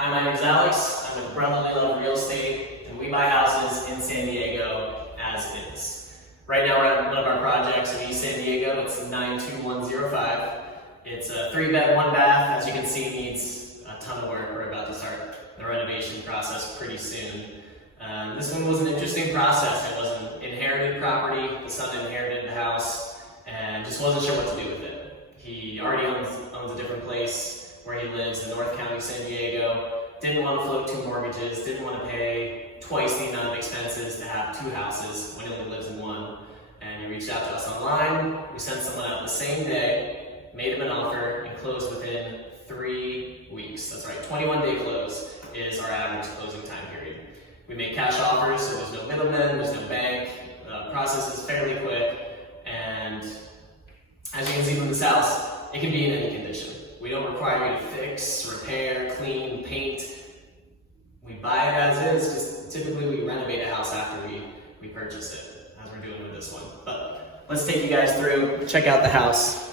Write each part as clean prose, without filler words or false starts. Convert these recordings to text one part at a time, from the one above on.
Hi, my name is Alex. I'm with Brotherly Love Real Estate, and we buy houses in San Diego as is. Right now we're at one of our projects in East San Diego. It's 92105. It's a 3-bed, 1-bath. As you can see, needs a ton of work. We're about to start the renovation process pretty soon. This one was an interesting process. It was an inherited property. The son inherited the house and just wasn't sure what to do with it. He already owns a different place where he lives in North County, San Diego. Didn't want to float 2 mortgages, didn't want to pay twice the amount of expenses to have 2 houses when he only lives in one. And he reached out to us online. We sent someone out the same day, made him an offer, and closed within 3 weeks. That's right, 21-day close is our average closing time period. We make cash offers, so there's no middleman, there's no bank. The process is fairly quick, and as you can see from this house, it can be in any condition. We don't require you to fix, repair, clean, paint. We buy it as is. Just typically we renovate a house after we purchase it, as we're doing with this one. But let's take you guys through, check out the house,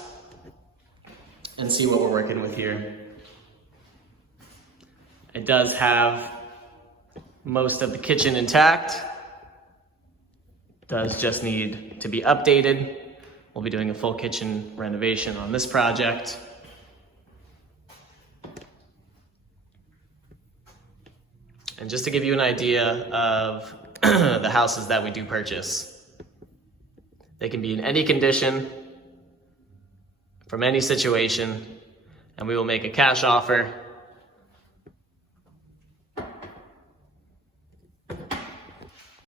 and see what we're working with here. It does have most of the kitchen intact. Does just need to be updated. We'll be doing a full kitchen renovation on this project. And just to give you an idea of the houses that we do purchase, they can be in any condition, from any situation, and we will make a cash offer